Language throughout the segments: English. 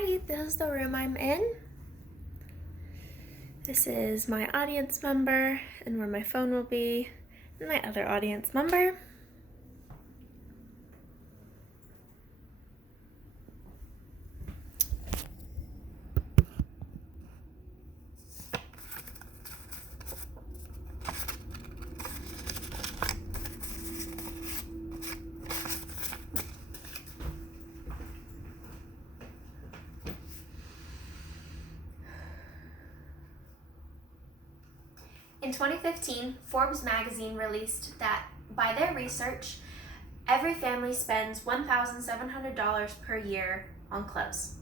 Hi, this is the room I'm in. This is my audience member and where my phone will be, and my other audience member. In 2015, Forbes magazine released that, by their research, every family spends $1,700 per year on clothes.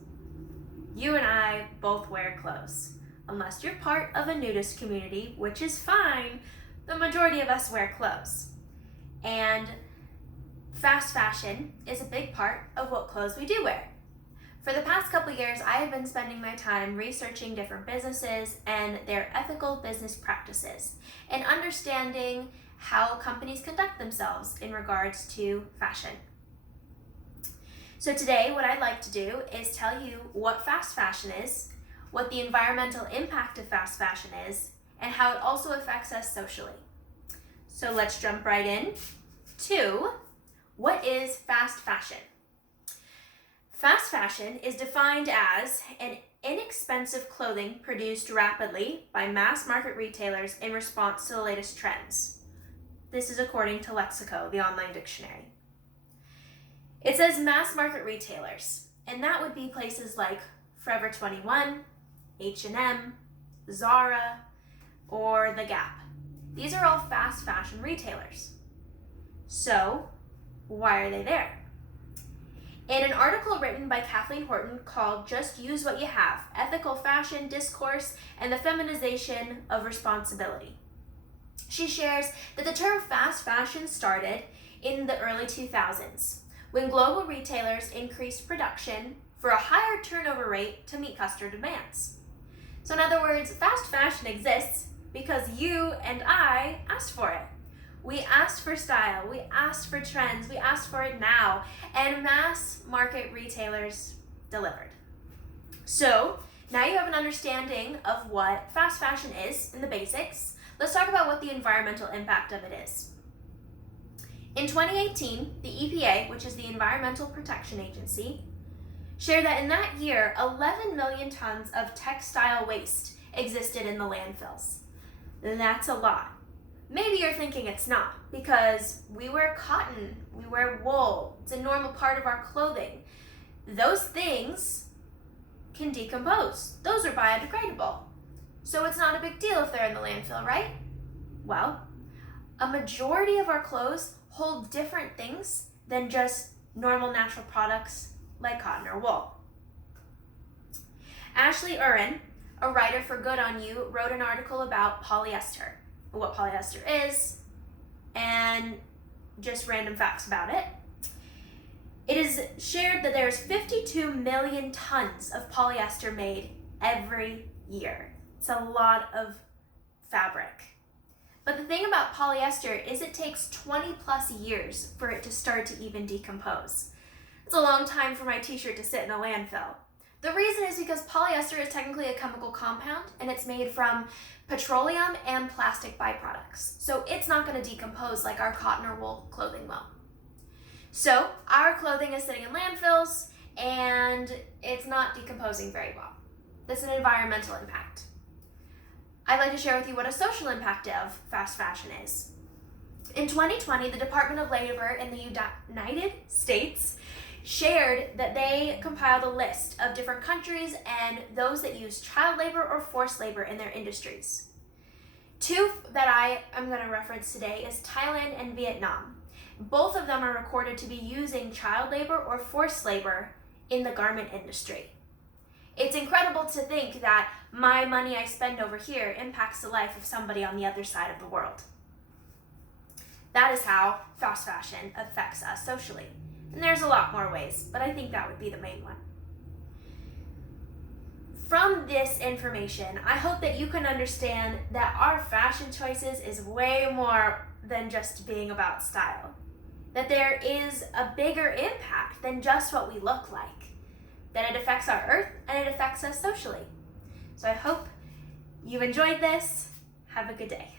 You and I both wear clothes. Unless you're part of a nudist community, which is fine, the majority of us wear clothes. And fast fashion is a big part of what clothes we do wear. For the past couple years, I have been spending my time researching different businesses and their ethical business practices and understanding how companies conduct themselves in regards to fashion. So today, what I'd like to do is tell you what fast fashion is, what the environmental impact of fast fashion is, and how it also affects us socially. So let's jump right in to what is fast fashion? Fast fashion is defined as an inexpensive clothing produced rapidly by mass market retailers in response to the latest trends. This is according to Lexico, the online dictionary. It says mass market retailers, and that would be places like Forever 21, H&M, Zara, or The Gap. These are all fast fashion retailers. So, why are they there? In an article written by Kathleen Horton called Just Use What You Have, Ethical Fashion Discourse and the Feminization of Responsibility, she shares that the term fast fashion started in the early 2000s when global retailers increased production for a higher turnover rate to meet customer demands. So in other words, fast fashion exists because you and I asked for it. We asked for style, we asked for trends, we asked for it now, and mass market retailers delivered. So now you have an understanding of what fast fashion is in the basics. Let's talk about what the environmental impact of it is. In 2018, the EPA, which is the Environmental Protection Agency, shared that in that year, 11 million tons of textile waste existed in the landfills. That's a lot. Maybe you're thinking it's not, because we wear cotton, we wear wool, it's a normal part of our clothing. Those things can decompose. Those are biodegradable. So it's not a big deal if they're in the landfill, right? Well, a majority of our clothes hold different things than just normal natural products like cotton or wool. Ashley Uren, a writer for Good On You, wrote an article about polyester, what polyester is, and just random facts about it. It is shared that there's 52 million tons of polyester made every year. It's a lot of fabric. But the thing about polyester is it takes 20 plus years for it to start to even decompose. It's a long time for my t-shirt to sit in a landfill. The reason is because polyester is technically a chemical compound and it's made from petroleum and plastic byproducts. So it's not going to decompose like our cotton or wool clothing will. So our clothing is sitting in landfills and it's not decomposing very well. That's an environmental impact. I'd like to share with you what a social impact of fast fashion is. In 2020, the Department of Labor in the United States shared that they compiled a list of different countries and those that use child labor or forced labor in their industries. Two that I am going to reference today is Thailand and Vietnam. Both of them are recorded to be using child labor or forced labor in the garment industry. It's incredible to think that my money I spend over here impacts the life of somebody on the other side of the world. That is how fast fashion affects us socially. And there's a lot more ways, but I think that would be the main one. From this information, I hope that you can understand that our fashion choices is way more than just being about style. That there is a bigger impact than just what we look like. then it affects our earth and it affects us socially. So I hope you enjoyed this. Have a good day.